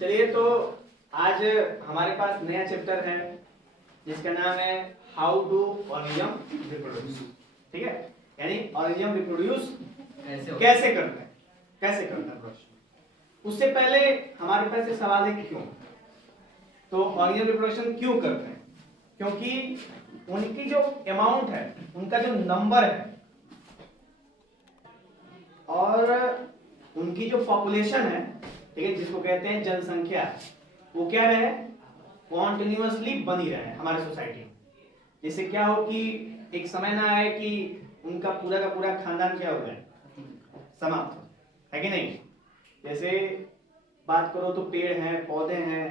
चलिए तो आज हमारे पास नया चैप्टर है जिसका नाम है हाउ टू ऑर्गेनिज्म रिप्रोड्यूस। ठीक है, यानी ऑर्गेनिज्म रिप्रोड्यूस कैसे करते हैं, कैसे करते हैं प्रोडक्शन। उससे पहले हमारे पास ये सवाल है क्यों। तो ऑर्गेनिज्म रिप्रोडक्शन क्यों करते हैं? क्योंकि उनकी जो अमाउंट है, उनका जो नंबर है और उनकी जो पॉपुलेशन है, ठीक है, जिसको कहते हैं जनसंख्या, वो क्या रहे, कॉन्टिन्यूअसली बनी रहे हमारे सोसाइटी में। जिससे क्या हो कि एक समय ना आए कि उनका पूरा का पूरा खानदान क्या हो जाए, समाप्त हो, है कि नहीं। जैसे बात करो तो पेड़ हैं, पौधे हैं,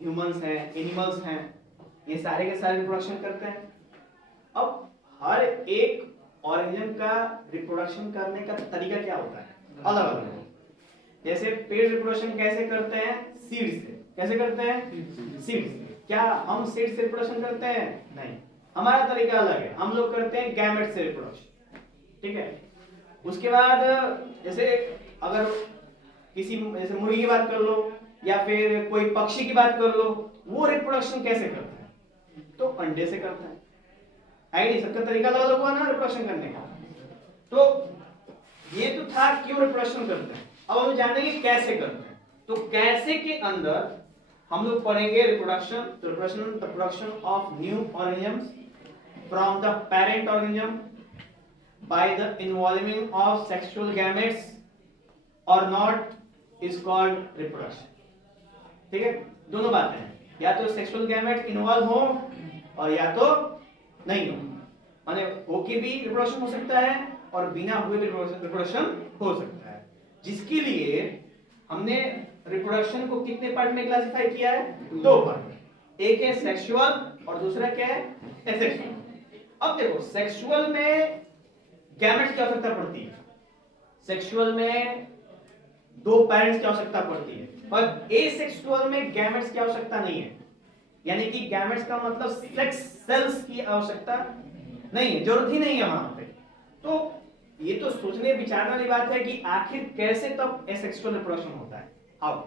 ह्यूमंस हैं, एनिमल्स हैं, ये सारे के सारे रिप्रोडक्शन करते हैं। अब हर एक ऑर्गेनिज्म का रिप्रोडक्शन करने का तरीका क्या होता है, अलग अलग है। जैसे पेड़ रिप्रोडक्शन कैसे करते हैं, सीड से। कैसे करते हैं? सीड से। क्या हम सीड से रिप्रोडक्शन करते हैं? नहीं, हमारा तरीका अलग है। हम लोग करते हैं गैमेट से रिप्रोडक्शन। ठीक है, उसके बाद जैसे अगर किसी जैसे मुर्गी की बात कर लो या फिर कोई पक्षी की बात कर लो, वो रिप्रोडक्शन कैसे करता है? तो अंडे से करता है। नहीं, सबका तरीका अलग अलग हुआ ना रिप्रोडक्शन करने का। तो ये तो था क्यों रिप्रोडक्शन करते हैं। अब हम जानेंगे कैसे करते हैं। तो कैसे के अंदर हम लोग पढ़ेंगे रिप्रोडक्शन। तो reproduction, the production of new organisms from the parent organism by the involving of sexual gametes और नॉट इज कॉल्ड रिप्रोडक्शन। ठीक है, दोनों बातें हैं, या तो सेक्सुअल गैमेट इन्वॉल्व हो और या तो नहीं हो। माने होके भी रिप्रोडक्शन हो सकता है और बिना हुए भी रिप्रोडक्शन हो सकता है। जिसके लिए हमने रिप्रोडक्शन को कितने पार्ट में क्लासिफाई किया है? दो पार्ट। एक है सेक्सुअल और दूसरा क्या है? एसेक्सुअल। अब देखो, सेक्सुअल में गैमेट्स की आवश्यकता पड़ती है। सेक्सुअल में दो पेरेंट्स की आवश्यकता पड़ती है, पर एसेक्सुअल में गैमेट्स की आवश्यकता नहीं है। यानी कि गैमेट्स का मतलब सेक्स सेल्स की आवश्यकता नहीं है, जरूरत ही नहीं है वहां पे। तो ये तो सोचने विचारने वाली बात है कि आखिर कैसे तब एसेक्सुअल रिप्रोडक्शन होता है। हाउ?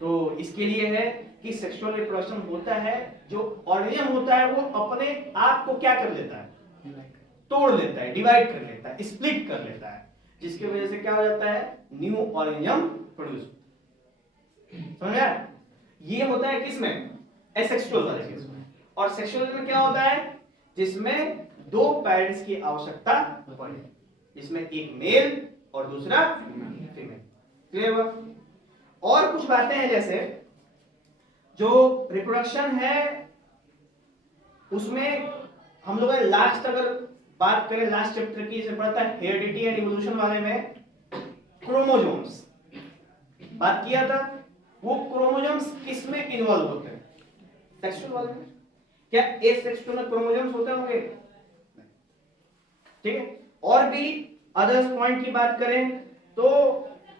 तो इसके लिए है कि सेक्सुअल रिप्रोडक्शन होता है, जो ऑर्गेनिज्म होता है वो अपने आप को क्या कर लेता है, तोड़ लेता है, डिवाइड कर लेता है, स्प्लिट कर लेता है, जिसकी वजह से क्या हो जाता है, न्यू ऑर्गेनिज्म प्रोड्यूस। समझ आया? ये होता है किसमें? एसेक्सुअल वाले केस में। और सेक्सुअल में क्या होता है? जिसमें दो पेरेंट्स की आवश्यकता पड़े, जिसमें एक मेल और दूसरा फीमेल। क्लियर हुआ? और कुछ बातें हैं, जैसे जो रिप्रोडक्शन है उसमें हम लोग लास्ट अगर बात करें, लास्ट चैप्टर की जैसे पढ़ता है हेरिडिटी एंड इवोल्यूशन वाले में, क्रोमोसोम्स बात किया था। वो क्रोमोसोम्स किस में इन्वॉल्व होते हैं? सेक्सुअल वाले में। क्या एसेक्सुअल में क्रोमोसोम्स होते होंगे? ठीक है। और भी अदर्स पॉइंट की बात करें तो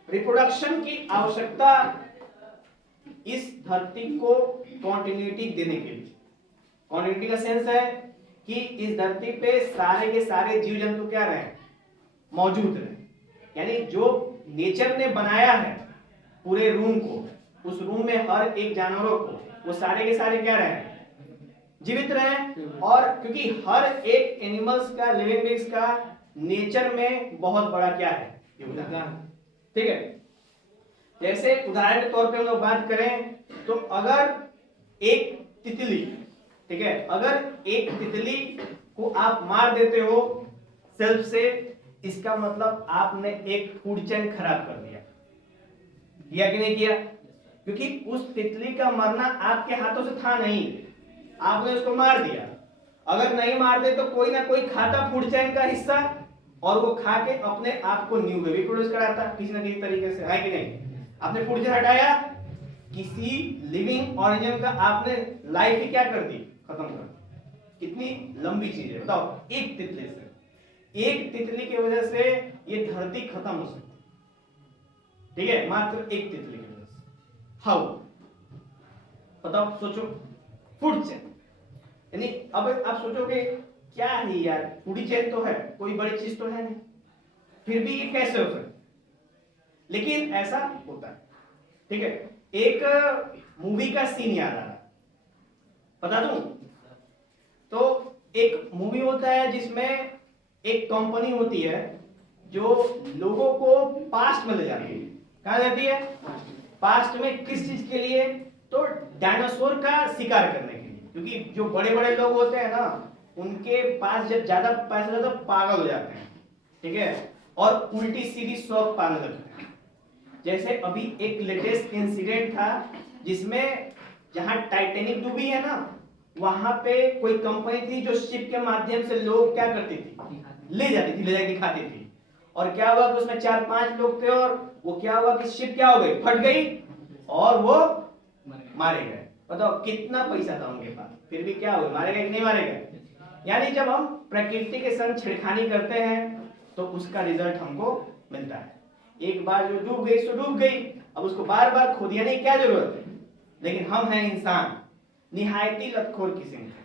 रिप्रोडक्शन की आवश्यकता इस धरती को कॉन्टिन्यूटी देने के लिए। कॉन्टिन्यूटी का सेंस है कि इस धरती पे सारे के सारे जीव जंतु क्या रहे, मौजूद रहे। यानी जो नेचर ने बनाया है पूरे रूम को, उस रूम में हर एक जानवरों को, वो सारे के सारे क्या रहे, जीवित रहे। और क्योंकि हर एक एनिमल्स का, लिविंग बीइंग्स का नेचर में बहुत बड़ा क्या है, योगदान। ठीक है, जैसे उदाहरण के तौर पे हम लोग बात करें तो अगर एक तितली, ठीक है, अगर एक तितली को आप मार देते हो सेल्फ से, इसका मतलब आपने एक फूड चेन खराब कर दिया। किया कि नहीं किया? क्योंकि उस तितली का मरना आपके हाथों से था नहीं, आपने उसको मार दिया। अगर नहीं मारते तो कोई ना कोई खाता फूड चेन का हिस्सा, और वो खा के अपने आप को न्यू बेबी प्रोड्यूस कराता किसी ना किसी तरीके से, है कि नहीं? आपने फूड चेन हटाया, किसी लिविंग ऑर्गेनिज्म का आपने लाइफ ही क्या कर दी, खत्म कर दी। कितनी लंबी चीज है बताओ, एक तितली से, एक तितली की वजह से ये धरती खत्म हो सकती, ठीक है, मात्र एक तितली की वजह से। हाउ? बताओ, सोचो, फूड चेन। यानी अब आप सोचोगे क्या है यार, फूड चेन तो है, कोई बड़ी चीज तो है नहीं, फिर भी ये कैसे हो सकता? लेकिन ऐसा होता है। ठीक है, एक मूवी का सीन याद आ रहा, बता दूं? तो एक मूवी होता है जिसमें एक कंपनी होती है जो लोगों को पास्ट में ले जाती है। कहाँ जाती है? पास्ट में। किस चीज के लिए? तो डायनासोर का शिकार करने के लिए, क्योंकि जो बड़े बड़े लोग होते हैं ना, उनके पास जब ज्यादा पैसा होता है तो पागल हो जाते हैं, ठीक है, और उल्टी सीधी शौक पाने लगते हैं। जैसे अभी एक लेटेस्ट इंसिडेंट था जिसमें जहां टाइटैनिक डूबी है ना, वहां पे कोई कंपनी थी जो शिप के माध्यम से लोग क्या करती थी, ले जाती थी, ले जाके दिखाती थी। और क्या हुआ कि उसमें 4-5 लोग थे और वो क्या हुआ कि शिप क्या हो गई, फट गई और वो मारे गए। बताओ कितना पैसा था उनके पास, फिर भी क्या हुआ, मारे गए कि नहीं मारे गए? यानी जब हम प्रकृति के संग छेड़खानी करते हैं तो उसका रिजल्ट हमको मिलता है। एक बार जो डूब गई सो डूब गई, अब उसको बार बार खोदियाने की क्या जरूरत है? लेकिन हम हैं इंसान, निहायती लतखोर किस्म के,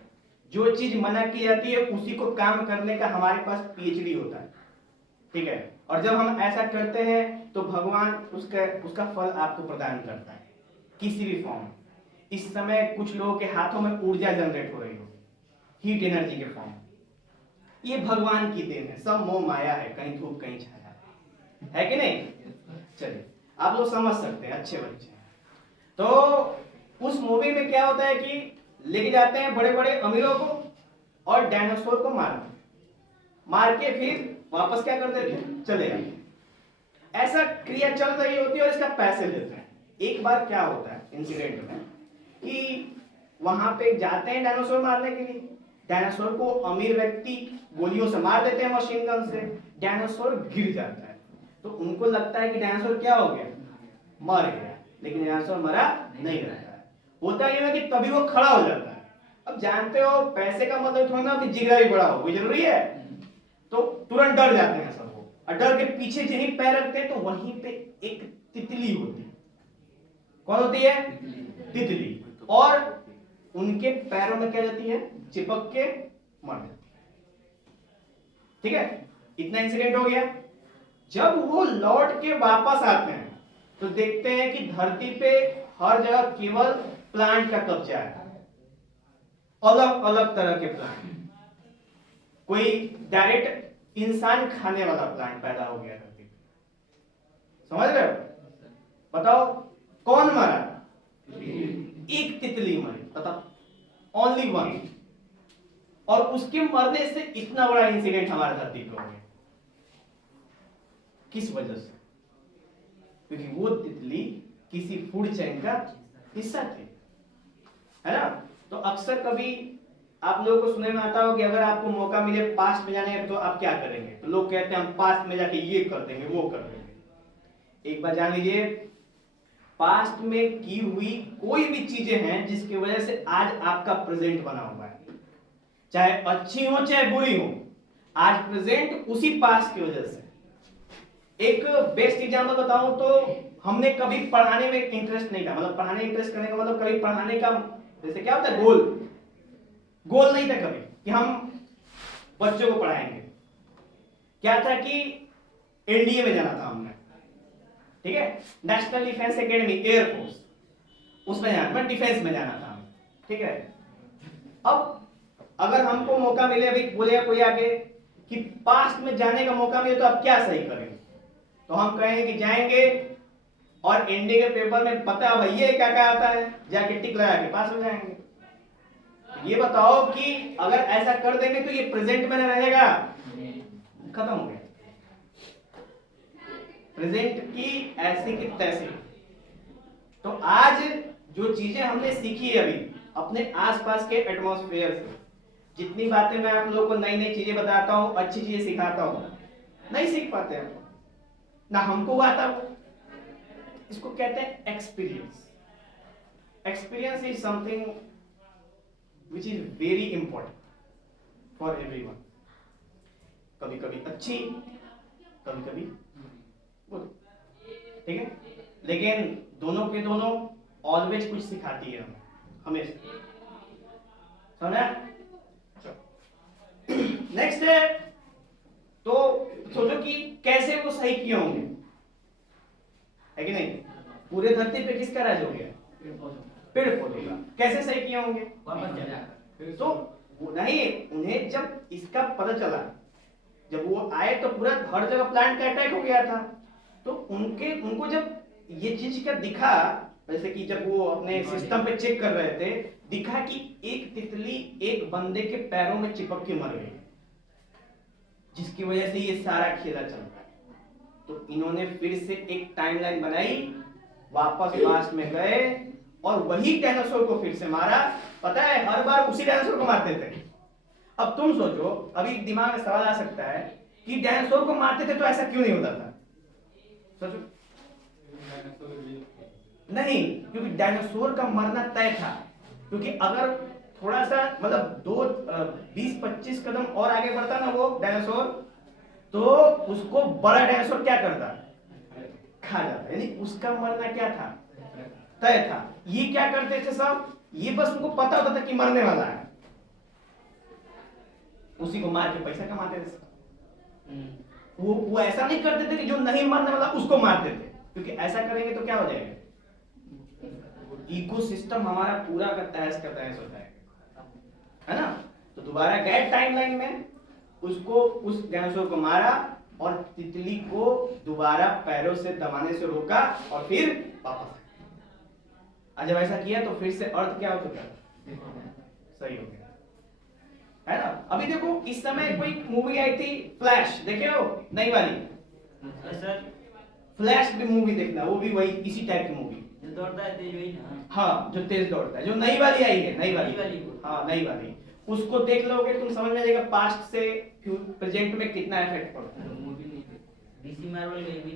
जो चीज मना की जाती है उसी को काम करने का हमारे पास पीएचडी होता है, ठीक है। और जब हम ऐसा करते हैं तो भगवान उसका फल आपको प्रदान करता है किसी भी फॉर्म में। इस समय कुछ लोगों के हाथों में ऊर्जा जनरेट हो रही हो, हीट एनर्जी के फॉर्म, ये भगवान की देन है, सब मोह माया है, कहीं धूप कहीं छाया है कि नहीं? चलिए आप लोग समझ सकते हैं, अच्छे बच्चे हैं। तो उस मूवी में क्या होता है कि लेके जाते हैं बड़े बड़े अमीरों को और डायनासोर को मार के फिर वापस क्या कर देते हैं, चले जाते हैं। ऐसा क्रिया चल रही होती है और इसका पैसे लेते हैं। एक बार क्या होता है इंसिडेंट में कि वहां पे जाते हैं डायनासोर मारने के लिए, डायनासोर को अमीर व्यक्ति गोलियों से मार देते हैं, मशीन गन से, डायनासोर गिर जाता है। तो उनको लगता है कि डायनासोर क्या हो गया, मर गया, लेकिन डायनासोर मरा नहीं रहता है। होता यह है कि तभी वो खड़ा हो जाता है। अब जानते हो पैसे का मतलब थोड़ा ना कि जिगरा भी बड़ा हो, वो जरूरी है, तो तुरंत डर जाते हैं सब लोग, और डर के पीछे जहीं पैर रखते हैं तो वहीं पे एक तितली होती है। कौन होती है? तितली। और उनके पैरों में क्या जाती है, चिपक के मर जाती है। ठीक है, इतना इंसिडेंट हो गया। जब वो लौट के वापस आते हैं तो देखते हैं कि धरती पे हर जगह केवल प्लांट का कब्जा है, अलग अलग तरह के प्लांट। कोई डायरेक्ट इंसान खाने वाला प्लांट पैदा हो गया धरती पे, समझ रहे हो? बताओ कौन मरा? एक तितली मरी, बताओ, ओनली वन। और उसके मरने से इतना बड़ा इंसिडेंट हमारे धरती पे हो गया। किस वजह से? क्योंकि वो तितली किसी फूड चेन का हिस्सा थी, है ना? तो अक्सर कभी आप लोगों को सुनने में आता हो कि अगर आपको मौका मिले पास्ट में जाने का तो आप क्या करेंगे? तो लोग कहते हैं हम पास्ट में जाके ये कर देंगे, वो कर देंगे। एक बार जान लीजिए, पास्ट में की हुई कोई भी चीजें हैं जिसकी वजह से आज आपका प्रेजेंट बना हुआ है, चाहे अच्छी हो चाहे बुरी हो, आज प्रेजेंट उसी पास्ट की वजह से। एक बेस्ट एग्जांपल बताऊं तो हमने कभी पढ़ाने में इंटरेस्ट नहीं था, मतलब पढ़ाने इंटरेस्ट करने का मतलब कभी पढ़ाने का जैसे क्या होता है गोल नहीं था कभी कि हम बच्चों को पढ़ाएंगे। क्या था कि एनडीए में जाना था हमने, ठीक है, नेशनल डिफेंस एकेडमी, एयरफोर्स, उसमें जाना था, डिफेंस में जाना था, ठीक है। अब अगर हमको मौका मिले, अभी बोले कोई आगे कि पास्ट में जाने का मौका मिले तो आप क्या सही करेंगे, तो हम कहेंगे कि जाएंगे और एनडीए के पेपर में पता भैया क्या क्या आता है, जाके टिक लगा के पास हो जाएंगे। ये बताओ कि अगर ऐसा कर देंगे तो ये प्रेजेंट में रहेगा, खत्म हो गया। प्रेजेंट की ऐसी की तैसी। तो आज जो चीजें हमने सीखी है अभी अपने आसपास के एटमॉस्फेयर से, जितनी बातें मैं आप लोगों को नई नई चीजें बताता हूं, अच्छी चीजें सिखाता हूं, नहीं सीख पाते हैं ना, हमको आता हो। इसको कहते हैं experience. Experience is something which is very important for everyone. कभी कभी अच्छी, कभी कभी बुरी, ठीक है, लेकिन दोनों के दोनों ऑलवेज कुछ सिखाती है हमें, हमेशा। समझा? नेक्स्ट है, तो सोचो कि कैसे वो सही किए होंगे, है कि नहीं? पूरे धरती पे किसका राज हो गया? पेड़ पौधों का। कैसे सही किए होंगे? तो नहीं, उन्हें जब इसका पता चला, जब वो आए तो पूरा हर जगह प्लांट का अटैक हो गया था, तो उनको जब ये चीज क्या दिखा, जैसे कि जब वो अपने सिस्टम पे चेक कर रहे थे, दिखा कि एक तितली एक बंदे के पैरों में चिपक के मर गई, जिसकी वजह से ये सारा खेला चल रहा है। तो इन्होंने फिर से एक टाइमलाइन बनाई, वापस पास्ट में गए और वही डायनासोर को फिर से मारा। पता है हर बार उसी डायनासोर को मारते थे। अब तुम सोचो, अभी दिमाग में सवाल आ सकता है कि डायनासोर को मारते थे तो ऐसा क्यों नहीं होता था? सोचो। नहीं, क्योंकि डायनासोर का मरना तय था। क्योंकि अगर थोड़ा सा मतलब 20-25 कदम और आगे बढ़ता ना वो डायनासोर, तो उसको बड़ा डायनासोर क्या करता? खा जाता। यानी उसका मरना क्या था? तय था। ये क्या करते थे सब? ये बस उनको पता होता था कि मरने वाला है, उसी को मार के पैसा कमाते थे। वो ऐसा नहीं करते थे कि जो नहीं मरने वाला उसको मारते थे, क्योंकि ऐसा करेंगे तो क्या हो जाएगा? इकोसिस्टम हमारा पूरा का तहस हो जाएगा, है ना? तो दोबारा गए टाइमलाइन में, उसको उस डायनासोर को मारा और तितली को दोबारा पैरों से दबाने से रोका और फिर वापस। जब ऐसा किया तो फिर से अर्थ क्या हो चुका? सही हो गया, है ना? अभी देखो इस समय कोई मूवी आई थी फ्लैश, देखे हो? नई वाली सर, फ्लैश भी मूवी देखना, वो भी वही इसी टाइप की मूवी, जो दौड़ता है तेज वही ना। हाँ, जो तेज दौड़ता है, जो नई वाली आई है, नई वाली हाँ नई वाली, उसको देख लोगे तुम समझ में आ जाएगा पास्ट से प्रेजेंट में कितना इफेक्ट पड़ता है। डीसी मार्वल का भी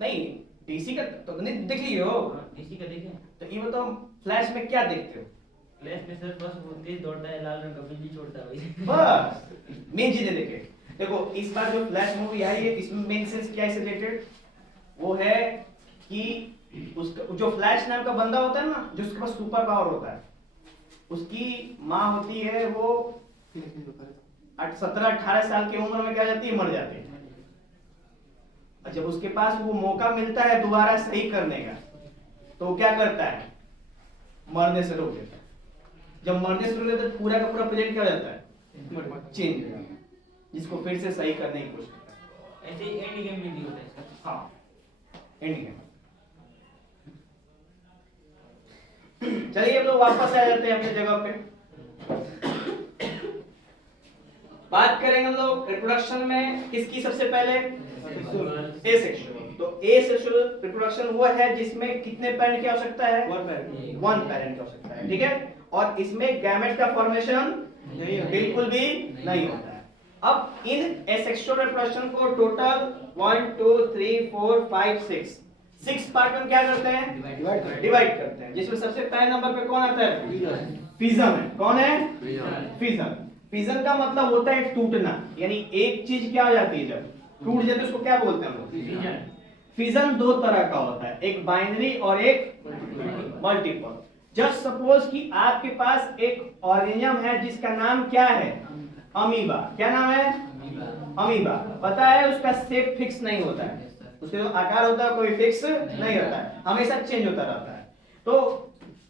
नहीं, डीसी का तो नहीं देख लिए हो? डीसी का देखे। तो ये बताओ फ्लैश में क्या देखते हो? फ्लैश में सर बस वो तेज दौड़ता है, लाल रंग का बिजली छोड़ता है वही। बस मेन चीजें देखे। देखो इस बार जो फ्लैश मूवी आई है, इसमें मेन सेंस क्या है रिलेटेड? वो है कि उसका जो फ्लैश नाम का बंदा होता है ना, जिसके पास सुपर पावर होता है, उसकी माँ होती है वो 17-18 साल की उम्र में क्या जाती है? मर जाती है। जब उसके पास वो मौका मिलता है दोबारा सही करने का, तो क्या करता है? मरने से रोक देता है। जब मरने से रोक देता है तो पूरा का पूरा प्रेजेंट क्या हो जाता है? चेंज हो जाता है, जिसको फिर से सही करने की कोशिश करता है। ऐसे एंड गेम में भी होता है सर। हाँ, एंड गेम। चलिए हम लोग वापस आ जाते हैं अपनी जगह पे। बात करेंगे हम लोग रिप्रोडक्शन में किसकी सबसे पहले? एसेक्सुअल। तो एसेक्सुअल रिप्रोडक्शन वो है जिसमें कितने पैरेंट की आवश्यकता है? वन पैरेंट की आवश्यकता है, ठीक है? और इसमें गैमेट का फॉर्मेशन बिल्कुल भी नहीं होता है। अब इन एसेक्सुअल रिप्रोडक्शन को टोटल 1 2 3 4 5 6 पार्ट में क्या करते हैं? डिवाइड करते हैं, जिसमें सबसे पहले नंबर पे कौन आता है? फिजन है। कौन है? फिजन। फिजन का मतलब होता है टूटना, यानी एक चीज क्या हो जाती है जब टूट जाती है उसको क्या बोलते हैं हम लोग? फिजन दो तरह का होता है, एक बाइनरी और एक मल्टीपल। जस्ट सपोज कि आपके पास एक ऑर्गेनिज्म है जिसका नाम क्या है? अमीबा। क्या नाम है? अमीबा। पता है उसका शेप फिक्स नहीं होता है, उसका जो आकार होता है कोई फिक्स नहीं होता है, हमेशा चेंज होता रहता है। तो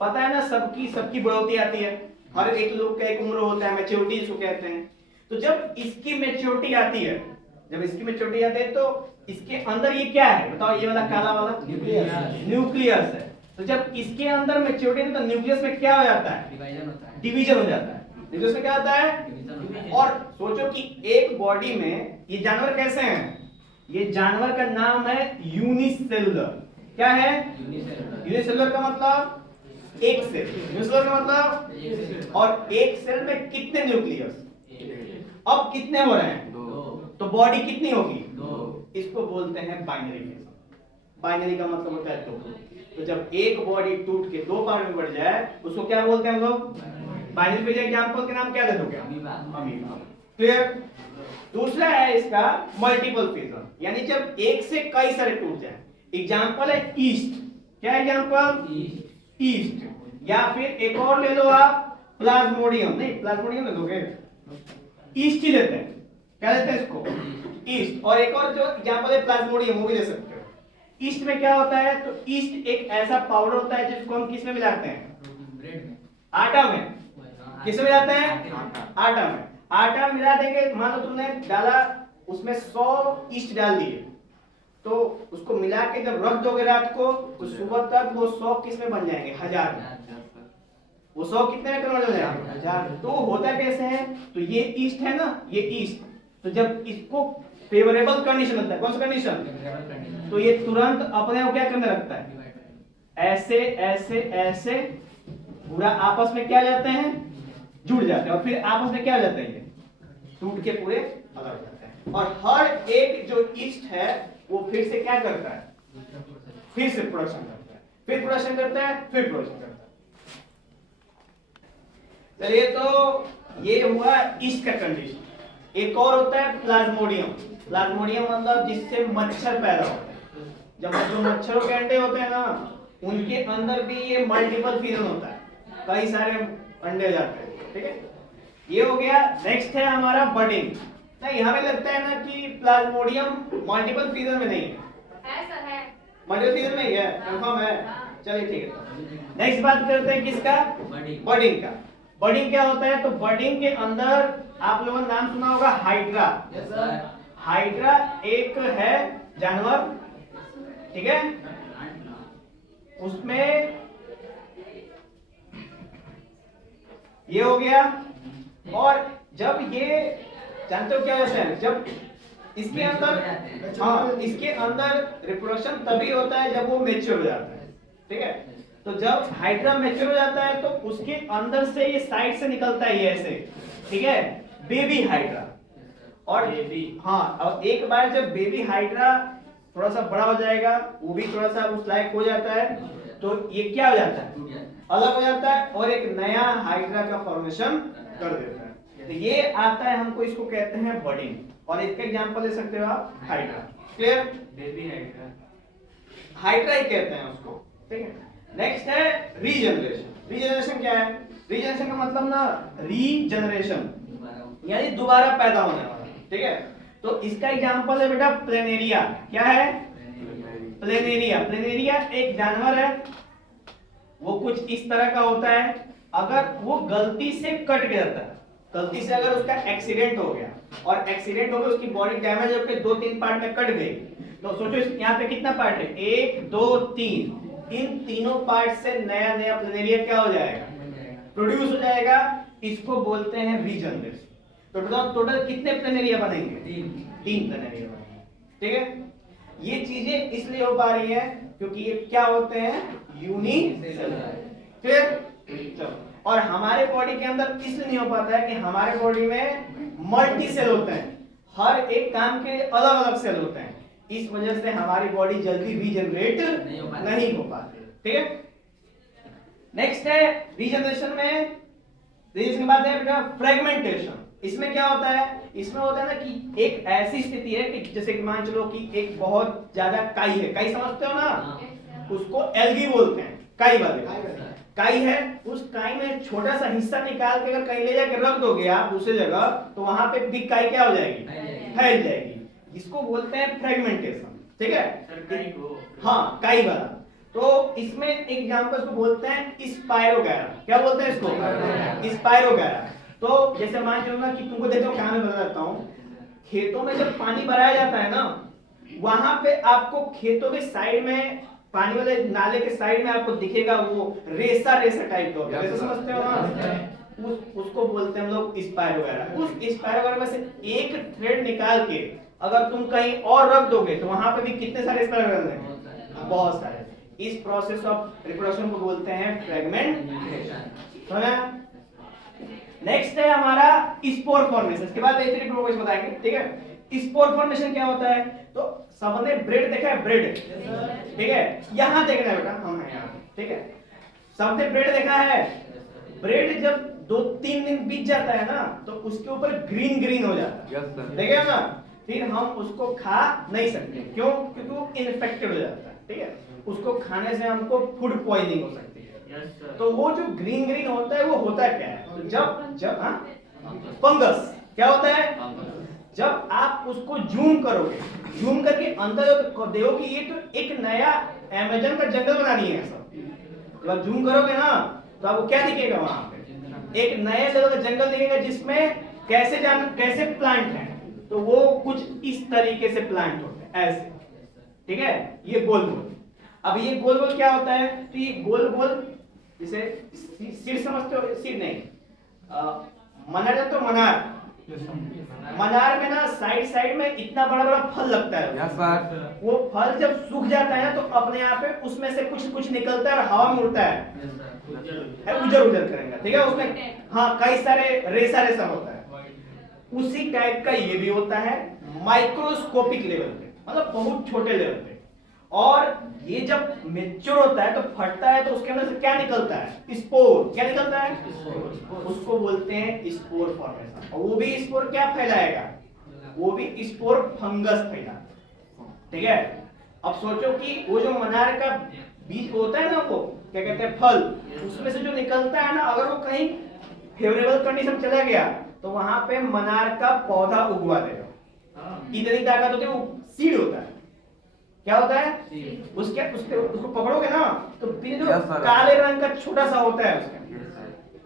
पता है ना, सबकी बढ़ोतरी आती है, हर एक लोग का एक उम्र होता है, मैच्योरिटी जिसको कहते हैं। तो जब इसकी मैच्योरिटी आती है, तो इसके अंदर ये क्या है बताओ? ये वाला काला वाला न्यूक्लियस है। तो जब इसके अंदर मैच्योरिटी है तो न्यूक्लियस में क्या हो जाता है? डिवीजन हो जाता है। न्यूक्लियस में क्या होता है? और सोचो कि एक बॉडी में ये जानवर कैसे हैं? ये जानवर का नाम है यूनिसेलुलर। क्या है? यूनिसेलुलर का मतलब एक सेल। यूनिसेलुलर का मतलब, और एक सेल में कितने न्यूक्लियस? अब कितने हो रहे हैं? तो बॉडी कितनी होगी? इसको बोलते हैं बाइनरी फिजन। बाइनरी का मतलब होता है दो। तो जब एक बॉडी टूट के दो पार्ट में बढ़ जाए उसको क्या बोलते हैं हम लोग? Binary fission. एग्जांपल के नाम क्या दे दोगे? अमीबा। क्लियर? दूसरा है इसका मल्टीपल फिजन, यानी जब एक से कई सारे टूट जाए। एग्जांपल है ईस्ट। क्या एग्जांपल? ईस्ट। या फिर एक और ले लो आप, प्लाज्मोडियम। नहीं, प्लाज्मोडियम ले लोगे, ईस्ट ही लेते हैं। क्या लेते हैं इसको? ईस्ट। और एक और जो एग्जांपल है प्लाज्मोडियम, वो भी ले सकते हो। ईस्ट में क्या होता है, तो ईस्ट एक ऐसा पाउडर होता है जिसको हम किस में मिलाते हैं, ब्रेड में, आटा में। किस में मिलाते हैं, आटा में। आटा मिला देंगे, मान लो तुमने डाला उसमें 100 ईस्ट डाल दिए, तो उसको मिला के जब रख दोगे रात को, तो सुबह तक वो 100 किस में बन जाएंगे, 1000 में। वो 100 कितने में कन्वर्ट हो जाएगा, 1000। तो होता कैसे है, तो ये ईस्ट है ना, ये ईस्ट, तो जब इसको फेवरेबल कंडीशन होता है, कौन सा कंडीशन, तो ये तुरंत अपने को क्या करने लगता है, ऐसे ऐसे ऐसे पूरा आपस में क्या जाते हैं, जुड़ जाते हैं, और फिर आपस में क्या हो जाते हैं, ये टूट के पूरे अलग हो जाते हैं। और हर एक जो ईस्ट है वो फिर से क्या करता है, फिर से प्रोडक्शन करता है, फिर प्रोडक्शन करता है, फिर प्रोडक्शन करता है। चलिए, तो ये हुआ ईस्ट का कंडीशन। एक और होता है प्लाज्मोडियम। प्लाज्मोडियम मतलब जिससे मच्छर पैदा होते हैं। जब जो मच्छरों के अंडे होते हैं ना, उनके अंदर भी ये मल्टीपल फ्यूजन होता है, कई सारे अंडे हो जाते हैं, ठीक है। ये हो गया। नेक्स्ट है हमारा बडिंग। नहीं, हमें लगता है ना कि प्लाज्मोडियम मल्टीपल फ्यूजन में नहीं है, सर है, मल्टीपल फ्यूजन में ही है, कंफर्म है। चलिए ठीक है, नेक्स्ट बात करते हैं किसका, बडिंग का। बडिंग क्या होता है, तो बडिंग के अंदर आप लोगों ने नाम सुना होगा हाइड्रा। हाइड्रा एक है जानवर, ठीक है, उसमें ये हो गया। और जब ये जानते हो क्या होता है, जब इसके अंदर, हाँ, इसके अंदर रिप्रोडक्शन तभी होता है जब वो मैच्योर हो जाता है, ठीक है। तो जब हाइड्रा मैच्योर हो जाता है तो उसके अंदर से ये साइड से निकलता है, ये ऐसे, ठीक है, बेबी हाइड्रा। और हाँ, और एक बार जब बेबी हाइड्रा थोड़ा सा बड़ा हो जाएगा, वो भी थोड़ा सा उस लायक हो जाता है, तो ये क्या हो जाता है, अलग हो जाता है और एक नया हाइड्रा का फॉर्मेशन कर देता है। तो ये आता है, हमको इसको कहते हैं बडिंग। और इसका एग्जांपल ले सकते हो आप, Hydra. Clear, baby Hydra, Hydra ही कहते हैं उसको, ठीक है। नेक्स्ट है रीजनरेशन। रीजनरेशन क्या है, रीजनरेशन का मतलब ना रीजनरेशन यानी दोबारा पैदा होने वाला, ठीक है। तो इसका एग्जांपल है बेटा प्लेनेरिया। क्या है, प्लेनेरिया। प्लेनेरिया एक जानवर है, वो कुछ इस तरह का होता है। अगर वो गलती से कट गया था, गलती से अगर उसका एक्सीडेंट हो गया, और एक्सीडेंट हो गया, उसकी बॉडी डैमेज होकर 2-3 पार्ट में कट गई, तो सोचो यहाँ पे कितना पार्ट है, 1 2 3, इन तीनों पार्ट से नया नया प्लेनेरिया क्या हो जाएगा, प्रोड्यूस हो जाएगा। इसको बोलते हैं रीजनरेशन। तो टोटल कितने प्लेनेरिया बनेंगे, 3 प्लेनेरिया बनेंगे, ठीक है। ये चीजें इसलिए हो पा रही है क्योंकि ये क्या होते हैं, यूनिसेलुलर। फिर और हमारे बॉडी के अंदर इसलिए नहीं हो पाता है कि हमारे बॉडी में मल्टी सेल होते हैं, हर एक काम के अलग अलग सेल होते हैं, इस वजह से हमारी बॉडी जल्दी रीजनरेट नहीं हो पाती, ठीक है। नेक्स्ट है रीजनरेशन में, रीजनरेशन के बाद है बेटा फ्रेगमेंटेशन। इसमें क्या होता है, इसमें होता है ना कि एक ऐसी स्थिति है कि जैसे कि मान चलो कि एक बहुत ज्यादा काई है, काई समझते हो ना, उसको एल्गी बोलते हैं, काई वाले काई है। उस काई में छोटा सा हिस्सा निकाल के अगर कहीं ले जाके रख दोगे आप दूसरी जगह, तो वहां पे बिग काई क्या हो जाएगी, फैल जाएगी। इसको बोलते हैं फ्रेगमेंटेशन, ठीक है। हाँ, काई वाला। तो इसमें एग्जांपल को बोलते हैं स्पाइरोगैरा। क्या बोलते हैं इसको, स्पाइरोगैरा। तो जैसे मान चलो ना कि तुमको देखो कहां में बता देता हूं, खेतों में जब पानी भराया जाता है ना, वहां पे आपको खेतों के साइड में, पानी वाले नाले के साइड में आपको दिखेगा वो रेसा रेसा टाइप का होता है, समझते हो ना, उसको बोलते हैं हम लोग स्पाइरोगैरा। उस स्पाइरोगैरा में से एक थ्रेड निकाल के अगर तुम कहीं और रख दोगे तो वहां पे भी कितने सारे स्पाइरोगैरा हैं, बहुत सारे। इस प्रोसेस ऑफ रिप्रोडक्शन को बोलते हैं फ्रेगमेंटेशन। नेक्स्ट है हमारा स्पोर फॉर्मेशन। इसके बाद एथेरिक प्रोसेस बताएंगे, ठीक है। स्पोर फॉर्मेशन क्या होता है, तो सबने ब्रेड देखा है, ब्रेड, ठीक है, यहां देखना है बेटा, हम हैं यहां, ठीक है। सबने ब्रेड देखा है, ब्रेड जब 2-3 दिन बीत जाता है ना, तो उसके ऊपर ग्रीन ग्रीन हो जाता है, देखे ना, फिर हम उसको खा नहीं सकते। क्यों, क्योंकि वो इन्फेक्टेड हो जाता है, ठीक है। उसको खाने से हमको फूड पॉइजनिंग हो सकती है। तो वो जो ग्रीन ग्रीन होता है वो होता क्या है, तो जब हाँ, फंगस। क्या होता है, जब आप उसको जूम करोगे, जूम करके अंदर तो देखोगे ये तो एक नया अमेज़न का जंगल बना दिए हैं सब। जब आप जूम करोगे ना तो आपको क्या दिखेगा, वहां पे एक नए लेवल का जंगल दिखेगा जिसमें कैसे प्लांट हैं, तो वो कुछ इस तरीके से प्लांट होते हैं ऐसे, ठीक है। ये गोल गोल, अब ये गोल गोल क्या होता है, तो ये गोल गोल जैसे सिर समझते हो, सिर नहीं, मनार तो मनार में ना साइड साइड में इतना बड़ा बड़ा फल लगता है। Yes sir. वो फल जब सूख जाता है तो अपने आप पे उसमें से कुछ कुछ निकलता है और हवा में उड़ता है, उजर उजर करेंगे, ठीक है। उसमें हाँ कई सारे रेसा रेसा होता है, उसी टाइप का ये भी होता है माइक्रोस्कोपिक लेवल पे, मतलब बहुत छोटे लेवल पे। और ये जब मेच्योर होता है तो फटता है तो उसके अंदर से क्या निकलता है, स्पोर। क्या निकलता है, उसको बोलते हैं स्पोर फॉर्मेशन। और वो भी स्पोर क्या फैलाएगा, वो भी स्पोर फंगस फैलाएगा, ठीक है। अब सोचो कि वो जो मनार का बीज होता है ना, वो क्या कहते हैं फल, उसमें से जो निकलता है ना, अगर वो कहीं फेवरेबल कंडीशन चला गया तो वहां पे मनार का पौधा उगवा देगा। इतनी ताकत होती है, वो सीड होता है। क्या होता है, उसको पकड़ोगे ना तो जो काले रंग का छोटा सा होता है उसका,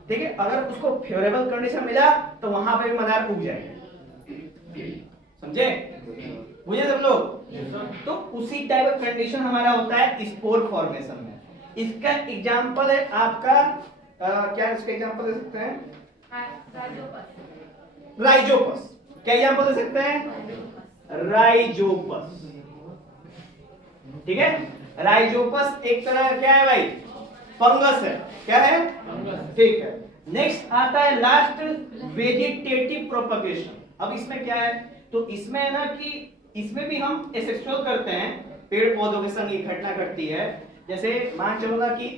ठीक है। अगर उसको फेवरेबल कंडीशन मिला तो वहां पे भी मनार उग जाएगा, समझे, मुझे सब लोग। तो उसी टाइप का कंडीशन हमारा होता है स्पोर फॉर्मेशन में। इसका एग्जांपल है आपका क्या इसका एग्जांपल दे सकते हैं, राइजोपस। क्या एग्जांपल दे सकते हैं, राइजोपस, ठीक है। राइजोपस एक तरह का क्या है भाई, फंगस है। क्या है, ठीक है। नेक्स्ट आता है लास्ट, वेजिटेटिव प्रोपगेशन। अब इसमें क्या है, तो इसमें है ना कि इसमें भी हम एसेक्सुअल करते हैं, पेड़ पौधों के संग ये घटना घटती है। जैसे मान चलो ना कि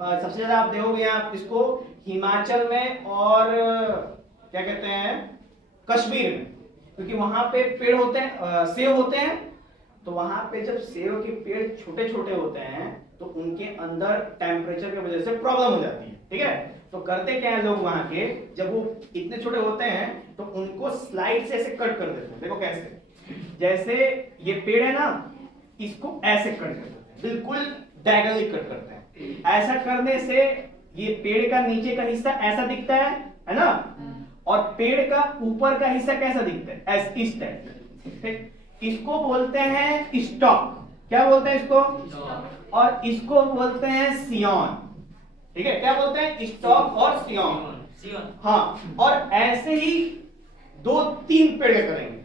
सबसे ज्यादा आप देखोगे आप इसको हिमाचल में और क्या कहते हैं कश्मीर में, क्योंकि वहां पे पेड़ होते हैं, सेब होते हैं। तो वहां पे जब सेब के पेड़ छोटे छोटे होते हैं तो उनके अंदर टेम्परेचर की वजह से प्रॉब्लम हो जाती है, ठीक है। तो करते क्या है लोग वहां के, जब वो इतने छोटे होते हैं तो उनको स्लाइड से ऐसे कट कर देते हैं। देखो कैसे, जैसे ये पेड़ है ना, इसको ऐसे कट करते हैं, बिल्कुल डायगोनली कट करते हैं। ऐसा करने से ये पेड़ का नीचे का हिस्सा ऐसा दिखता है ना, और पेड़ का ऊपर का हिस्सा कैसा दिखता है, इस टाइप। इसको बोलते हैं स्टॉक। क्या बोलते हैं इसको, और इसको बोलते हैं सियॉन, ठीक है। क्या बोलते हैं, स्टॉक और सियॉन, हाँ। और ऐसे ही 2-3 पेड़ करेंगे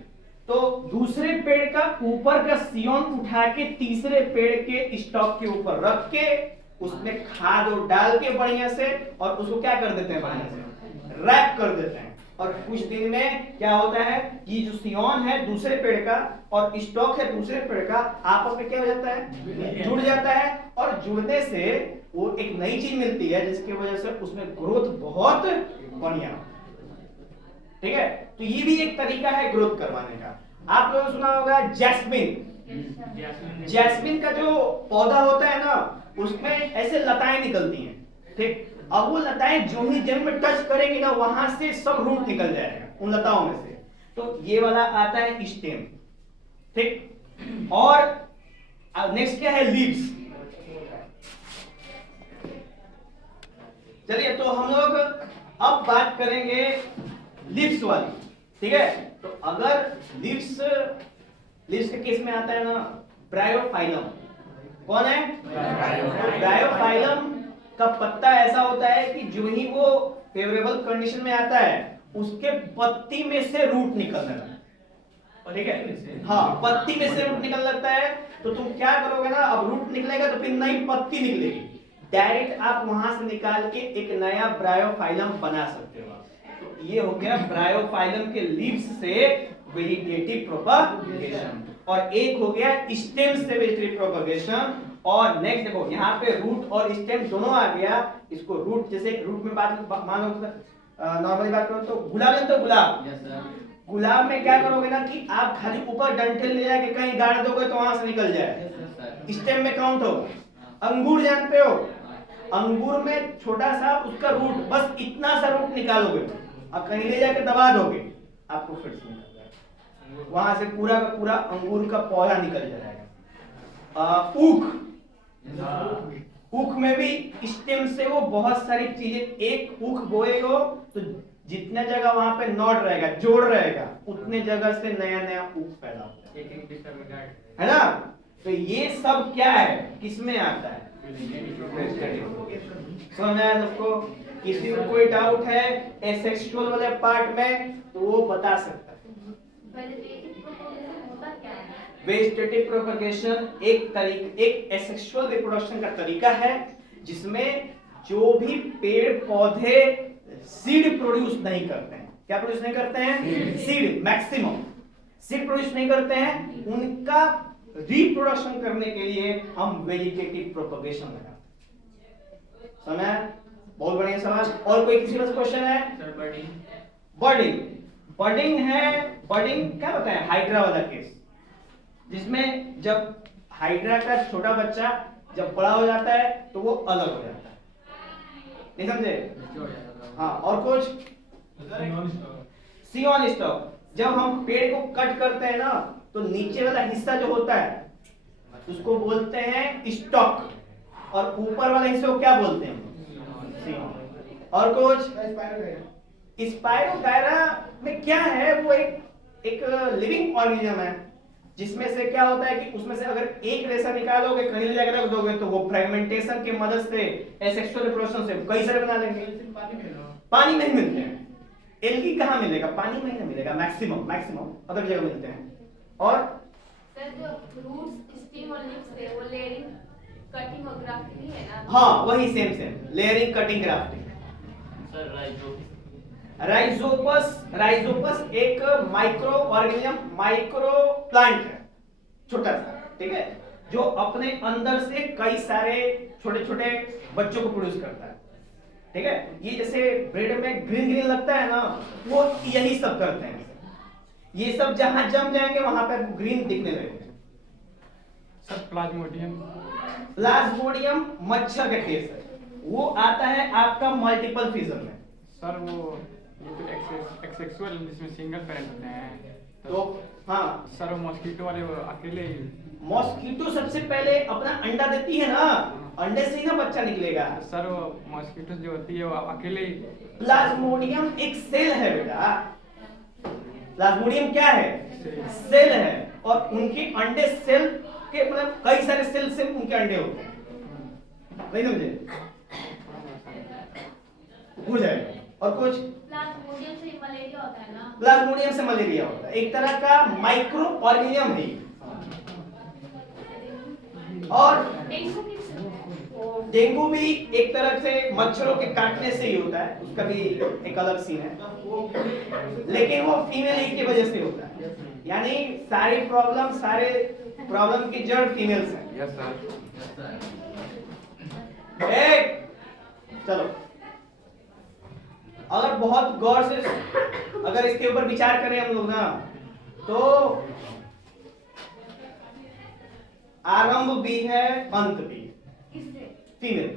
तो दूसरे पेड़ का ऊपर का सियॉन उठा के तीसरे पेड़ के स्टॉक के ऊपर रख के उसमें खाद और डाल के बढ़िया से, और उसको क्या कर देते हैं, बढ़िया से रैप कर देते हैं। और कुछ दिन में क्या होता है, ये जो सियॉन है दूसरे पेड़ का और स्टॉक है दूसरे पेड़ का, आपस में क्या हो जाता है, जुड़ जाता है। और जुड़ने से वो एक नई चीज मिलती है जिसकी वजह से उसमें ग्रोथ बहुत बढ़िया, ठीक है। तो ये भी एक तरीका है ग्रोथ करवाने का। आप लोगों ने सुना होगा जैस्मिन। जैस्मिन का जो पौधा होता है ना, उसमें ऐसे लताएं निकलती हैं, ठीक। अब वो लताएं जो ही जमीन में टच करेंगी ना, वहां से सब रूट निकल जाएगा उन लताओं में से। तो ये वाला आता है स्टेम, ठीक। और नेक्स्ट क्या है, लीव्स। चलिए तो हम लोग अब बात करेंगे लीव्स वाली, ठीक है। तो अगर लीव्स के केस में आता है ना ब्रायोफाइलम। कौन है, ब्रायोफाइलम का पत्ता ऐसा होता है कि जो ही वो फेवरेबल कंडीशन में आता है उसके पत्ती में से रूट निकलने लगता है, ठीक है। हाँ, पत्ती में से रूट निकलने लगता है। तो तुम क्या करोगे ना, अब रूट निकलेगा तो फिर नई पत्ती निकलेगी, डायरेक्ट आप वहां से निकाल के एक नया ब्रायोफाइलम बना सकते हो। तो ये हो गया ब्रायोफाइलम के लीव्स से वेजिटेटिव प्रोपगेशन, और एक हो गया स्टेम से वेजिटेटिव प्रोपगेशन। और नेक्स्ट देखो यहाँ पे रूट और स्टेम दोनों आ गया। इसको रूट, जैसे रूट में बात मानो नॉर्मली बात करो तो गुलाब है, तो गुलाब में क्या करोगे ना कि आप खाली ऊपर डंठल ले जाके कहीं गाड़ दोगे तो वहां से निकल जाए, स्टेम में काउंट होगा। अंगूर जानते हो, अंगूर में छोटा सा उसका रूट, बस इतना सा रूट निकालोगे, अब कहीं ले जाके दबा दोगे, आपको फिर से निकल जाएगा, वहां से पूरा का पूरा अंगूर का पौधा निकल जाएगा। ऊख, ऊख में भी स्टेम से वो बहुत सारी चीजें, एक ऊख बोएगो तो जितने जगह वहां पे नॉट रहेगा, जोड़ रहेगा, उतने जगह से नया नया ऊख पैदा होता है ना। तो ये सब क्या है, किसमें आता है, समझ में आया सबको? किसी को कोई डाउट है एसेक्सुअल वाले पार्ट में तो वो बता सकता है। वेजिटेटिव प्रोपगेशन एक एसेक्सुअल रिप्रोडक्शन का तरीका है जिसमें जो भी पेड़ पौधे सीड प्रोड्यूस नहीं करते हैं, क्या प्रोड्यूस नहीं करते हैं, सीड, मैक्सिमम सीड प्रोड्यूस नहीं करते हैं, उनका रिप्रोडक्शन करने के लिए हम वेजिटेटिव प्रोपगेशन लगाते हैं। समझ? बहुत बढ़िया सवाल। और कोई किसी का क्वेश्चन है? बर्डिंग, बर्डिंग है, बर्डिंग क्या होता है, हाइड्रा वाला केस, जिसमें जब हाइड्रा का छोटा बच्चा जब बड़ा हो जाता है तो वो अलग हो जाता है, नहीं समझे? हाँ, और कुछ? सी ऑन स्टॉक, जब हम पेड़ को कट करते हैं ना तो नीचे वाला हिस्सा जो होता है उसको बोलते हैं स्टॉक, और ऊपर वाला हिस्से को क्या बोलते हैं, सी ऑन। और कुछ? स्पाइरोगायरा में क्या है, वो एक लिविंग ऑर्गेनिज्म है जिसमें से क्या होता है कि उसमें से अगर एक रेशा निकालोगे, कहीं ले जाकर रख दोगे तो वो फ्रेगमेंटेशन की मदद से, एसेक्सुअल रिप्रोडक्शन से कई सारे बना लेंगे। पानी में ही मिलते हैं, एल्गी कहाँ मिलेगा, पानी में ही मिलेगा, मैक्सिमम अदर जगह मिलते हैं। और सर जो रूट्स, स्टेम और लीव्स है वो लेयरिंग, कटिंग और ग्राफ्टिंग ही है ना? हाँ, वही same layering, cutting, grafting. Sir Rhizopus एक माइक्रो ऑर्गेनिज्म, माइक्रो प्लांट है, छोटा सा, ठीक है, जो अपने अंदर से कई सारे छोटे छोटे बच्चों को प्रोड्यूस करता है, ठीक है। ये जैसे ब्रेड में ग्रीन ग्रीन लगता है ना, वो यही सब करते हैं। ये सब जहां जम जाएंगे वहां पर ग्रीन दिखने लगेंगे। सर प्लाज्मोडियम मच्छर का केस है, वो आता है आपका मल्टीपल फिजन में। सर वो ये तो एक्सेक्सुअल जिसमें सिंगल पेरेंट होते हैं तो हाँ सर, वो मॉस्किटो वाले वो अकेले ही। मॉस्किटो सबसे पहले अपना अंडा देती है ना, अंडे से ही ना बच्चा निकलेगा। सर वो मॉस्किटो जो होती है वो अकेले ही। प्लाज्मोडियम एक सेल है बेटा, प्लाज्मोडियम क्या है, सेल है, और उनके अंडे सेल के मतलब कई सारे सेल से उनके अंडे होते हैं, नहीं समझे? हो जाएगा। और कुछ? प्लाज्मोडियम से मलेरिया होता है ना? प्लाज्मोडियम से मलेरिया होता है, एक तरह का माइक्रो ऑर्गेनिज्म है। और डेंगू भी एक तरह से मच्छरों के काटने से ही होता है, उसका भी एक अलग सीन है, लेकिन वो फीमेल की वजह से होता है, यानी सारे प्रॉब्लम की जड़ फीमेल्स हैं। Yes sir. चलो, अगर बहुत गौर से अगर इसके ऊपर विचार करें हम लोग ना, तो आरंभ भी है, अंत भी। फीमेल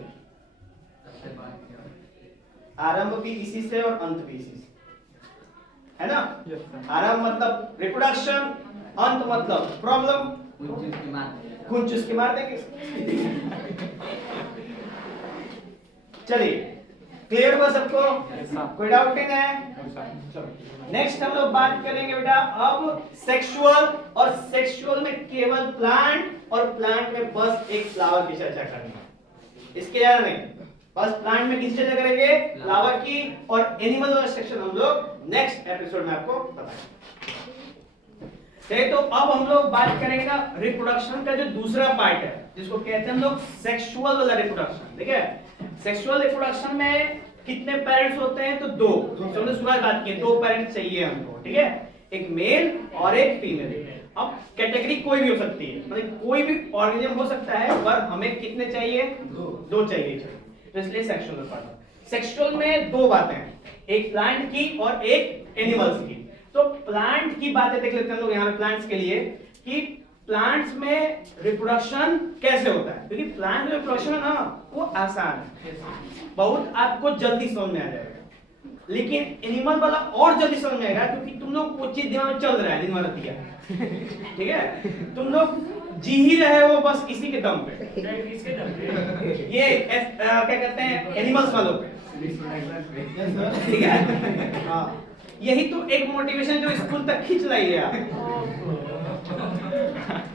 आरंभ भी इसी से और अंत भी इसी से, है ना? आरंभ मतलब रिप्रोडक्शन, अंत मतलब प्रॉब्लम। कुंचुस की मार देंगे। चलिए, क्लियर हुआ सबको? कोई डाउट नहीं है? चलो नेक्स्ट हम लोग बात करेंगे बेटा अब सेक्सुअल, और सेक्सुअल में केवल प्लांट, और प्लांट में बस एक फ्लावर की चर्चा करनी है, इसके ज्यादा नहीं, बस प्लांट में किस चर्चा करेंगे, फ्लावर की, और एनिमल वाला सेक्शन हम लोग नेक्स्ट एपिसोड में आपको बताएंगे। तो अब हम लोग बात करेंगे ना रिप्रोडक्शन का जो दूसरा पार्ट है, जिसको कहते हैं हम लोग सेक्सुअल वाला रिप्रोडक्शन। ठीक है, सेक्सुअल रिप्रोडक्शन में कितने पेरेंट्स होते हैं, तो दो, हमने शुरुआत बात की, दो पेरेंट्स चाहिए हमको, ठीक है, एक मेल और एक फीमेल। अब कैटेगरी कोई भी हो सकती है, मतलब कोई भी ऑर्गेनिज्म हो सकता है, पर हमें कितने चाहिए, दो चाहिए। तो इसलिए सेक्सुअल पार्ट, सेक्सुअल में दो बातें हैं, एक प्लांट की और एक एनिमल्स की। तो प्लांट की बातें देख लेते हैं लोग यहाँ पे प्लांट्स के लिए, कि प्लांट्स में रिप्रोडक्शन कैसे होता है, क्योंकि प्लांट में रिप्रोडक्शन है ना वो आसान है, बहुत आपको जल्दी समझ में आ जाएगा। लेकिन एनिमल वाला और जल्दी समझ में आएगा क्योंकि तुम लोग वो चीज दिमाग में चल रहा है दिन भर दिया, ठीक है, तुम लोग जी ही रहे हो बस इसी के दम पे, इसके दम पे ये क्या कहते हैं एनिमल्स वालों पे, ठीक है। हाँ, यही तो एक मोटिवेशन जो स्कूल तक खींच रही है आप।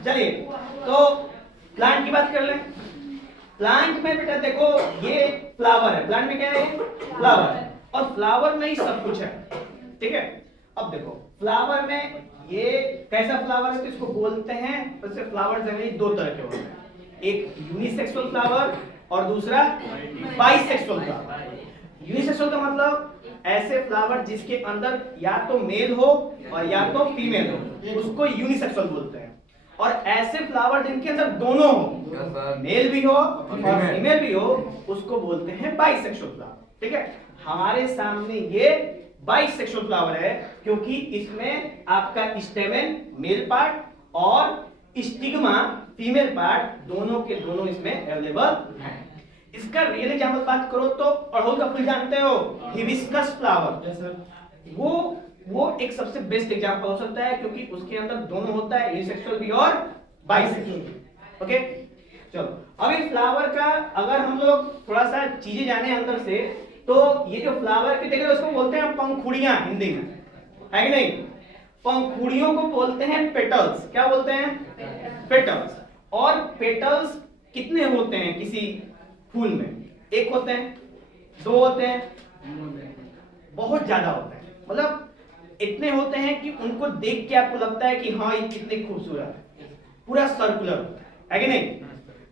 चलिए तो प्लांट की बात कर लें। प्लांट में बेटा देखो ये फ्लावर है, प्लांट में क्या है, फ्लावर है, और फ्लावर में ही सब कुछ है, ठीक है। अब देखो फ्लावर में ये कैसा फ्लावर है तो इसको बोलते हैं, वैसे फ्लावर जनरली दो तरह के होते हैं, एक यूनिसेक्सुअल फ्लावर और दूसरा बाइसेक्सुअल फ्लावर। यूनिसेक्सुअल का मतलब ऐसे फ्लावर जिसके अंदर या तो मेल हो और या तो फीमेल हो, उसको यूनिसेक्सुअल बोलते हैं। और ऐसे फ्लावर जिनके अंदर दोनों हो, मेल भी हो और फीमेल भी हो, उसको बोलते हैं बाइसेक्सुअल फ्लावर, ठीक है। हमारे सामने ये बाइसेक्सुअल फ्लावर है क्योंकि इसमें आपका स्टेमेन मेल पार्ट और स्टिग्मा फीमेल पार्ट दोनों के दोनों इसमें अवेलेबल है। इसका रियल एग्जांपल बात करो तो अड़हुल का फूल जानते हो, हिबिस्कस फ्लावर, वो एक सबसे बेस्ट एग्जांपल हो सकता है क्योंकि उसके अंदर दोनों होता है, यूनिसेक्सुअल भी और बाइसेक्सुअल भी। ओके चलो, अब इस फ्लावर का अगर हम लोग थोड़ा सा चीजें जाने अंदर से, तो ये जो फ्लावर की देख रहे हो उसको बोलते हैं पंखुड़ियां हिंदी में, है कि नहीं। पंखुड़ियों को बोलते हैं पेटल्स, क्या बोलते हैं, पेटल्स। और पेटल्स कितने होते हैं किसी फूल में, एक होते हैं, दो होते हैं, बहुत ज्यादा होते हैं, मतलब इतने होते हैं कि उनको देख के आपको लगता है कि हाँ ये कितने खूबसूरत है, पूरा सर्कुलर है कि नहीं।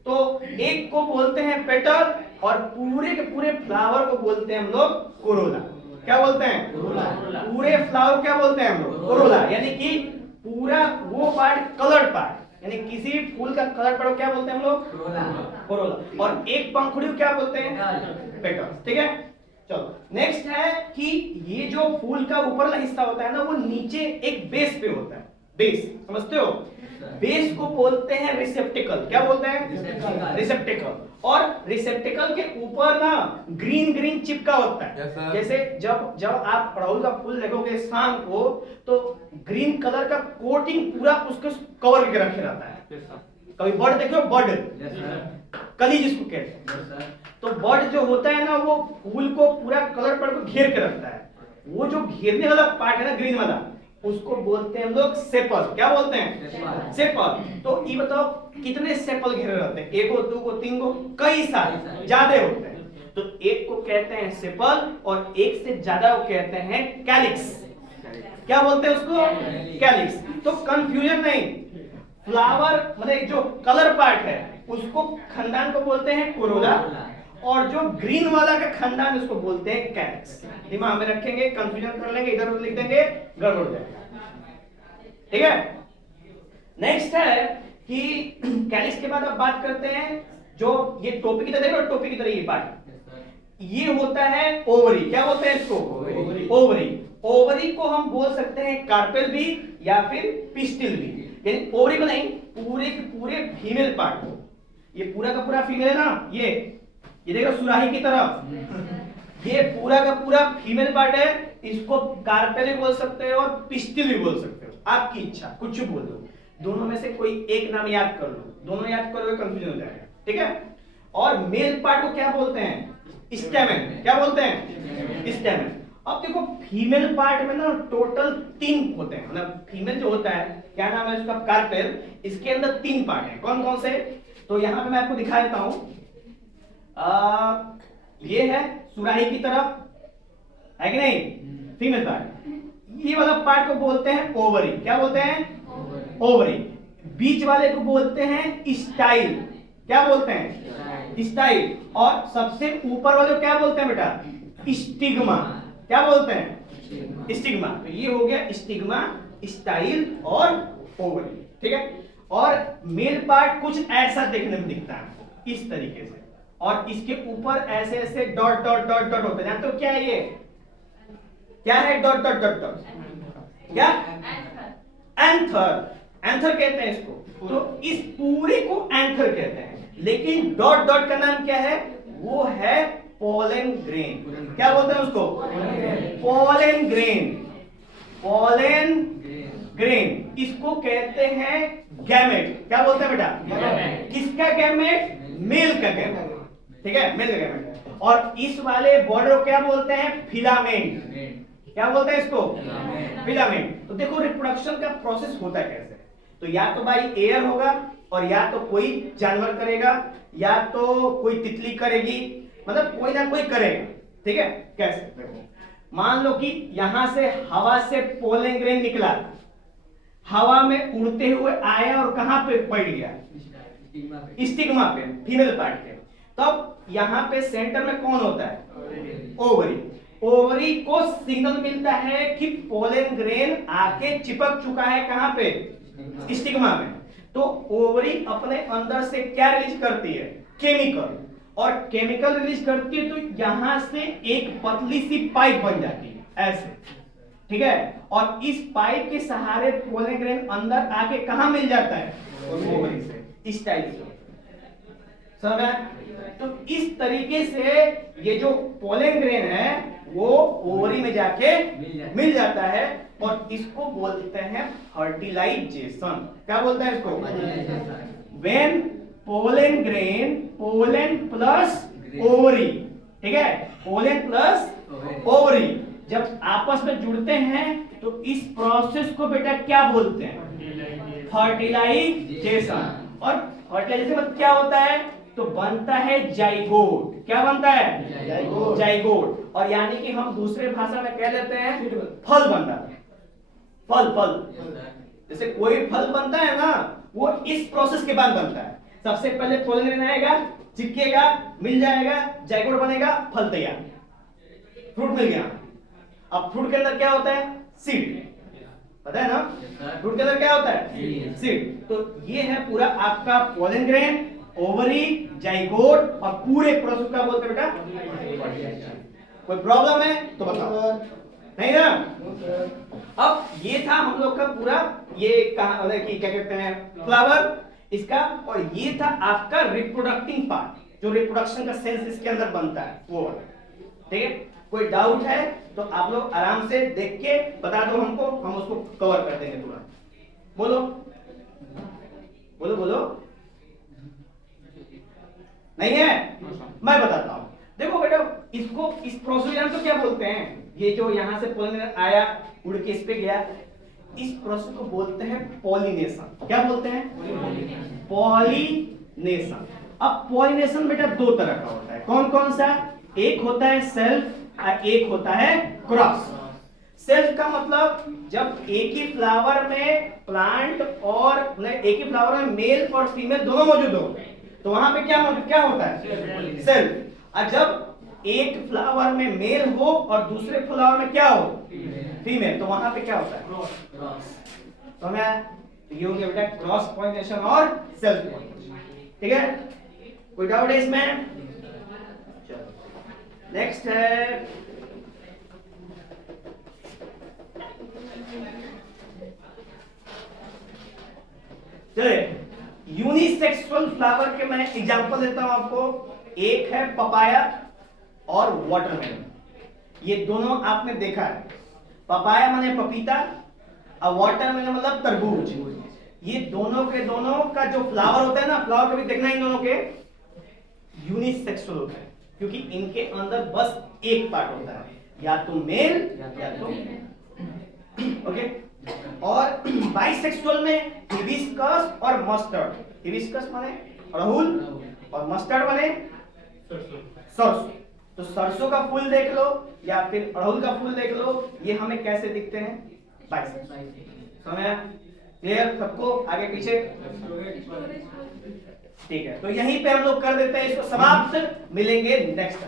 तो एक को बोलते हैं पेटल और पूरे के पूरे फ्लावर को बोलते हैं हम लोग कोरोला। क्या बोलते हैं, पूरे फ्लावर क्या बोलते हैं हम लोग, कोरोला, यानी कि पूरा वो पार्ट कलर पार्ट, यानी किसी फूल का कलर पार्ट क्या बोलते हैं हम लोग, कोरोला। और एक पंखुड़ी को क्या बोलते हैं, पेटल, ठीक है। चलो नेक्स्ट है कि ये जो फूल का ऊपर वाला हिस्सा होता है ना, वो नीचे एक बेस पे होता है, बेस समझते हो, बेस को बोलते हैं रिसेप्टिकल। क्या बोलते हैं, रिसेप्टिकल। और रिसेप्टिकल के ऊपर ना ग्रीन ग्रीन चिपका होता है, जैसे जब आप अड़हुल का फूल देखोगे शाम को तो ग्रीन कलर का कोटिंग पूरा उसको कवर करके रखे रहता है। कभी बर्ड देखो, बर्ड कली जिसको कहते हैं, तो बर्ड जो होता है ना वो फूल को पूरा कलर पर को घेर के रखता है, वो जो घेरने वाला पार्ट है ना ग्रीन वाला, उसको बोलते हैं हम लोग सेपल। क्या बोलते हैं, सेपल। तो ये बताओ कितने सेपल घेरे रहते हैं, एक को, दो को, तीन को, कई सारे, ज्यादा होते हैं। तो एक को कहते हैं सेपल और एक से ज्यादा को कहते हैं कैलिक्स। क्या बोलते हैं उसको, कैलिक्स। तो कंफ्यूजन नहीं, फ्लावर मतलब जो कलर पार्ट है उसको खानदान को बोलते हैं कोरोला, और जो ग्रीन वाला का खानदान उसको बोलते हैं कैलिक्स। दिमाग में रखेंगे, कंफ्यूजन कर लेंगे, इधर उधर लिख देंगे, गड़बड़ जाएगा, ठीक है। नेक्स्ट है कि कैलिक्स के बाद अब बात करते हैं जो ये टोपी की तरह, देखो टोपी की तरह ये पार्ट, ये होता है ओवरी। क्या बोलते हैं इसको, ओवरी। ओवरी को हम बोल सकते हैं कार्पेल भी या फिर पिस्टिल भी, यानी ओवरी को नहीं, पूरे के पूरे फीमेल पार्ट को, ये पूरा का पूरा फीमेल है ना, ये देखो सुराही की तरफ, ये पूरा का पूरा फीमेल पार्ट है, इसको कार्पेल भी बोल सकते हो और पिस्टिल भी बोल सकते हो, आपकी इच्छा, कुछ बोल दो, दोनों में से कोई एक नाम याद कर लो, दोनों याद करोगे कंफ्यूजन हो जाएगा, ठीक है। और मेल पार्ट को क्या बोलते हैं, स्टेमेन। क्या बोलते हैं, स्टेमेन। अब देखो फीमेल पार्ट में ना टोटल 3 होते हैं, मतलब फीमेल जो होता है, क्या नाम है उसका, कार्पेल, इसके अंदर 3 पार्ट है। कौन कौन से, तो यहाँ पे मैं आपको दिखा देता हूं। ये है सुराही की तरफ, है कि नहीं, फीमेल पार्ट। ये वाला पार्ट को बोलते हैं ओवरी। क्या बोलते हैं, ओवरी। बीच वाले को बोलते हैं स्टाइल। क्या बोलते हैं, स्टाइल। और सबसे ऊपर वाले को क्या बोलते हैं बेटा, स्टिग्मा। क्या बोलते हैं, स्टिग्मा। तो ये हो गया स्टिग्मा, स्टाइल और ओवरी, ठीक है। और मेल पार्ट कुछ ऐसा देखने में दिखता है इस तरीके से, और इसके ऊपर ऐसे ऐसे डॉट डॉट डॉट डॉट होते हैं। जानते हो क्या है ये, क्या है डॉट डॉट डॉट डॉट, क्या, एंथर। एंथर कहते हैं इसको। तो इस पूरे को एंथर कहते हैं, लेकिन डॉट डॉट का नाम क्या है, वो है पोलन ग्रेन। क्या बोलते हैं उसको? Pollen grain. पोलन ग्रेन इसको कहते हैं गैमेट। क्या बोलते हैं बेटा? गैमेट। किसका गैमेट? मेल का गैमेट। ठीक है, मेल का गैमेट। और इस वाले बॉर्डर को क्या बोलते हैं? फिलामेंट। क्या बोलते हैं इसको? फिलामेंट। तो देखो रिप्रोडक्शन का प्रोसेस होता है कैसे। तो या तो भाई एयर होगा, और या तो कोई जानवर करेगा, या तो कोई तितली करेगी, मतलब कोई ना कोई करेगा। ठीक है, कैसे? देखो मान लो कि यहां से हवा से पोलन ग्रेन निकला, हवा में उड़ते हुए आया और कहां पे पड़ गया? स्टिग्मा पे, फीमेल पार्ट पे। तब यहां पे सेंटर में कौन होता है? ओवरी। ओवरी को सिग्नल मिलता है कि पोलन ग्रेन आके चिपक चुका है कहां पे? स्टिग्मा में। तो ओवरी अपने अंदर से क्या रिलीज करती है? केमिकल। और केमिकल रिलीज करती है तो यहां से एक पतली सी पाइप बन जाती है ऐसे। ठीक है, और इस पाइप के सहारे पोलन ग्रेन अंदर आके कहां मिल जाता है? ओवरी से। इस टाइप से समझ में? तो इस तरीके से ये जो पोलन ग्रेन है वो ओवरी में जाके मिल जाता है, और इसको बोलते हैं फर्टिलाइजेशन। क्या बोलते हैं इसको? When pollen grain, pollen plus ovary, ठीक है, पोलन प्लस ओवरी जब आपस में जुड़ते हैं तो इस प्रोसेस को बेटा क्या बोलते हैं? फर्टिलाइजेशन। और फर्टिलाइजेशन में क्या होता है? तो बनता है जाइगोट। क्या बनता है? जाइगोट। और यानी कि हम दूसरे भाषा में कह देते हैं फल बनता है। फल जैसे कोई फल बनता है ना, वो इस प्रोसेस के बाद बनता है। सबसे पहले पोलन ग्रेन आएगा, चिपकेगा, मिल जाएगा, जाइगोट बनेगा, फल तैयार, फ्रूट मिल गया। अब फ्रूट के अंदर क्या होता है? सीड। पता है ना? फ्रूट के अंदर क्या होता है? सीड। तो ये है पूरा आपका पोलन ग्रेन, ओवरी, जाइगोट, और पूरे प्रोसेस का बोलते हैं बेटा। कोई प्रॉब्लम है तो बताओ, नहीं ना? अब ये था हम लोग का पूरा, ये कहा क्या कहते हैं, फ्लावर इसका। और ये था आपका रिप्रोडक्टिंग पार्ट, जो रिप्रोडक्शन का सेंस इसके अंदर बनता है वो। ठीक है, कोई डाउट है तो आप लोग आराम से देख के बता दो हमको, हम उसको कवर कर देंगे पूरा। बोलो बोलो बोलो। नहीं है? मैं बताता हूं। देखो बेटा, इसको इस प्रोसीजर को क्या बोलते हैं? ये जो यहां से पोलन आया, उड़ के इस पे गया, इस प्रोसेस को बोलते हैं पॉलिनेशन। क्या बोलते हैं? पॉलिनेशन। अब पॉलिनेशन बेटा दो तरह का होता है। कौन कौन सा? एक होता है सेल्फ और एक होता है क्रॉस। सेल्फ का मतलब जब एक ही फ्लावर में प्लांट और एक ही फ्लावर में मेल और फीमेल दोनों मौजूद हो, तो वहां पे क्या होता है? सेल्फ। और जब एक फ्लावर में मेल हो और दूसरे फ्लावर में क्या हो? फीमेल, तो वहां पे क्या होता है? क्रॉस। तो ये हो गया बेटा क्रॉस पॉलिनेशन और सेल्फ पॉलिनेशन। ठीक है, कोई डाउट है इसमें? चलो नेक्स्ट है चलिए यूनिसेक्सुअल फ्लावर के मैं एग्जांपल देता हूं आपको। एक है पपाया और वाटरमेलन। ये दोनों आपने देखा है। पपाया माने पपीता और वाटरमेलन मतलब तरबूज। ये दोनों के दोनों का जो फ्लावर होता है ना, फ्लावर कभी देखना इन दोनों के यूनिसेक्सुअल होता है, क्योंकि इनके अंदर बस एक पार्ट होता है, या तो मेल या तो फीमेल। ओके। और बाइसेक्सुअल में हिबिस्कस और मस्टर्ड। हिबिस्कस माने अड़हुल और मस्टर्ड माने सरसों। तो सरसों का फूल देख लो या फिर अड़हुल का फूल देख लो, ये हमें कैसे दिखते हैं? बाइसेक्सुअल। समझ क्लियर सबको? आगे पीछे? ठीक है, तो यहीं पे हम लोग कर देते हैं इसको समाप्त। मिलेंगे नेक्स्ट।